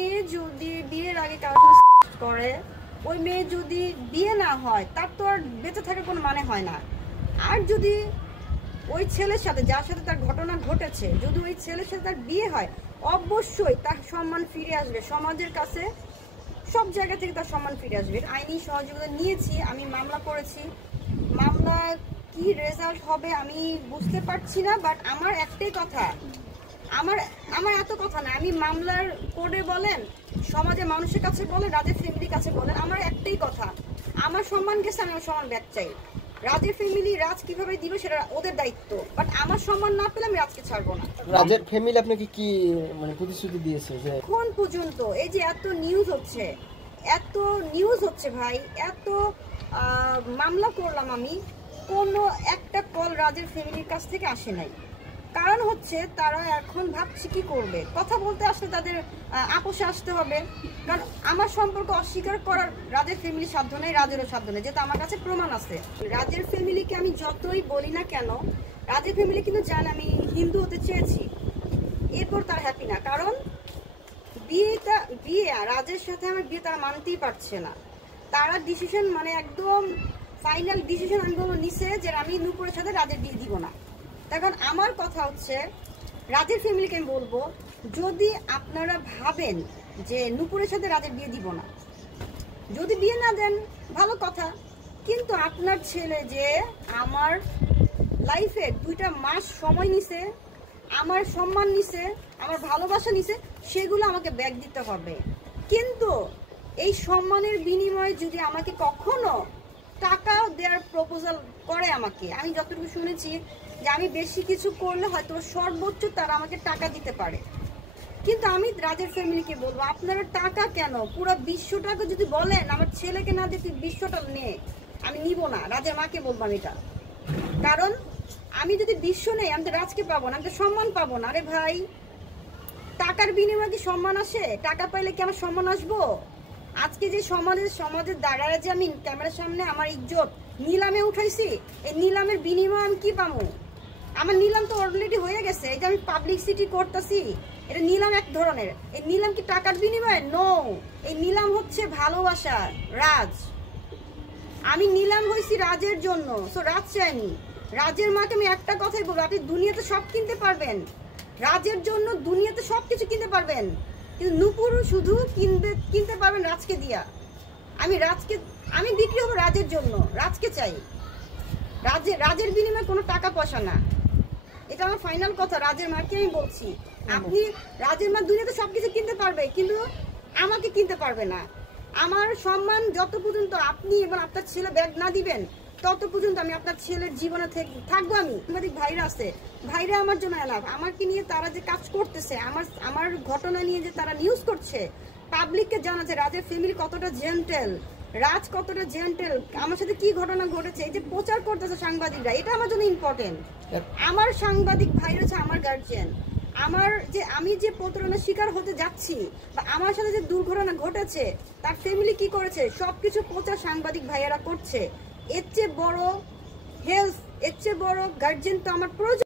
মেয়ে যদি বিয়ের আগে কারোর সাথে করে, ওই মেয়ে যদি বিয়ে না হয় তার তো আর বেঁচে থাকার কোনো মানে হয় না। আর যদি ওই ছেলের সাথে, যার সাথে তার ঘটনা ঘটেছে, যদি ওই ছেলের সাথে তার বিয়ে হয়, অবশ্যই তার সম্মান ফিরে আসবে সমাজের কাছে, সব জায়গা থেকে তার সম্মান ফিরে আসবে। আইনি সহযোগিতা নিয়েছি, আমি মামলা করেছি। মামলা কি রেজাল্ট হবে আমি বুঝতে পারছি না, বাট আমার একটাই কথা, আমার এত কথা না, আমি মামলার কোর্টে বলেন, সমাজে মানুষের কাছে বলেন, রাজের ফ্যামিলির কাছে বলেন, আমার একটাই কথা, আমার সম্মান গেছে, আমি আমার সম্মান ব্যাক চাই। রাজের ফ্যামিলি রাজ কিভাবে দিবে সেটা ওদের দায়িত্ব, বাট আমার সম্মান না পেলে আমি রাজকে ছাড়বো না। রাজের ফ্যামিলি আপনাকে কি মানে প্রতিশ্রুতি দিয়েছে যে এখন পর্যন্ত এই যে এত নিউজ হচ্ছে ভাই, এত মামলা করলাম আমি, কোনো একটা কল রাজের ফ্যামিলির কাছ থেকে আসে নাই। কারণ হচ্ছে তারা এখন ভাবছে কি করবে, কথা বলতে আসলে তাদের আপোষে আসতে হবে। কারণ আমার সম্পর্ক অস্বীকার করার রাজের ফ্যামিলির সাধ্য নেই, রাজেরও সাধ্য নেই, যেহেতু আমার কাছে প্রমাণ আছে। রাজের ফ্যামিলিকে আমি যতই বলি না কেন, রাজের ফ্যামিলি কিন্তু জানে আমি হিন্দু হতে চেয়েছি, এরপর তারা হ্যাপি না। কারণ বিয়ে রাজের সাথে আমার বিয়ে তারা মানতেই পারছে না। তারা ডিসিশন মানে একদম ফাইনাল ডিসিশন আমি নিছে যে আমি নূপুরের সাথে রাজের বিয়ে দিব না। তখন আমার কথা হচ্ছে রাজের ফ্যামিলিকে আমি বলবো, যদি আপনারা ভাবেন যে নূপুরের সাথে রাজের বিয়ে দিব না, যদি বিয়ে না দেন ভালো কথা, কিন্তু আপনার ছেলে যে আমার লাইফে 2টা মাস সময় নিছে, আমার সম্মান নিছে, আমার ভালোবাসা নিছে, সেগুলো আমাকে ব্যাক দিতে হবে। কিন্তু এই সম্মানের বিনিময়ে যদি আমাকে কখনো টাকা দেওয়ার প্রপোজাল করে, আমাকে, আমি যতটুকু শুনেছি যে আমি বেশি কিছু করলে হয়তো সর্বোচ্চ তারা আমাকে টাকা দিতে পারে। কিন্তু আমি রাজের ফ্যামিলিকে বলবো, আপনারা টাকা কেন, পুরো 200 টাকা যদি বলেন আমার ছেলেকে না দিয়ে 200 টাকা নে, আমি নিব না। রাজের মাকে বলবো আমি এটা, কারণ আমি যদি 200 নেই আমি তো রাজকে পাবো না, আমি তো সম্মান পাবো না। আরে ভাই, টাকার বিনিময়ে কি সম্মান আসে? টাকা পাইলে কি আমার সম্মান আসবো? আজকে যে সমাজের দাঁড়ায় যে আমি ক্যামেরার সামনে আমার ইজ্জত নিলামে উঠাইছি, এই নিলামের বিনিময়ে আমি কি পাবো? আমার নিলাম তো অলরেডি হয়ে গেছে। এই যে আমি পাবলিসিটি করতেছি, এটা নিলাম এক ধরনের। এই নিলাম কি টাকার বিনিময়ে? নো, এই নিলাম হচ্ছে ভালোবাসা। রাজ, আমি নিলাম হয়েছি রাজের জন্য, সো রাজ চাইনি। রাজের মাকে আমি একটা কথাই বলবো, আপনি দুনিয়াতে সব কিনতে পারবেন, রাজের জন্য দুনিয়াতে সবকিছু কিনতে পারবেন, কিন্তু নূপুর শুধু কিনতে পারবেন রাজকে দিয়া। আমি বিক্রি হবো রাজের জন্য, রাজকে চাই। রাজের বিনিময়ে কোনো টাকা পয়সা না, এটা আমার ফাইনাল কথা। রাজের মাকে আমি বলছি, আপনি রাজের মা দুনিয়াতে সবকিছু কিনতে পারবে, কিন্তু আমাকে কিনতে পারবে না। আমার সম্মান যত পর্যন্ত আপনি এবং আপনার ছেলে ব্যাগ না দিবেন, তত পর্যন্ত আমি আপনার ছেলের জীবনে থাকবো। আমি সাংবাদিক ভাইরা আছে, ভাইরা আমার জন্য এলাভ, আমাকে নিয়ে তারা যে কাজ করতেছে, আমার ঘটনা নিয়ে যে তারা নিউজ করছে, পাবলিককে জানাচ্ছে রাজের ফ্যামিলি কতটা জেন্টেল, রাজ কতটা জেন্টেল, আমার সাথে কি ঘটনা ঘটেছে, এই যে প্রচার করতেছে সাংবাদিকরা, এটা আমার জন্য ইম্পর্টেন্ট। আমার সাংবাদিক ভাইরা হচ্ছে আমার গার্জিয়ান। আমি যে প্রতারণার শিকার হতে যাচ্ছি, বা আমার সাথে যে দুর্ঘটনা ঘটেছে, তার ফ্যামিলি কি করেছে, সবকিছু প্রচার সাংবাদিক ভাইয়েরা করছে। এর চেয়ে বড় হেল্প, এর চেয়ে বড় গার্জিয়ান তো আমার প্রয়োজন।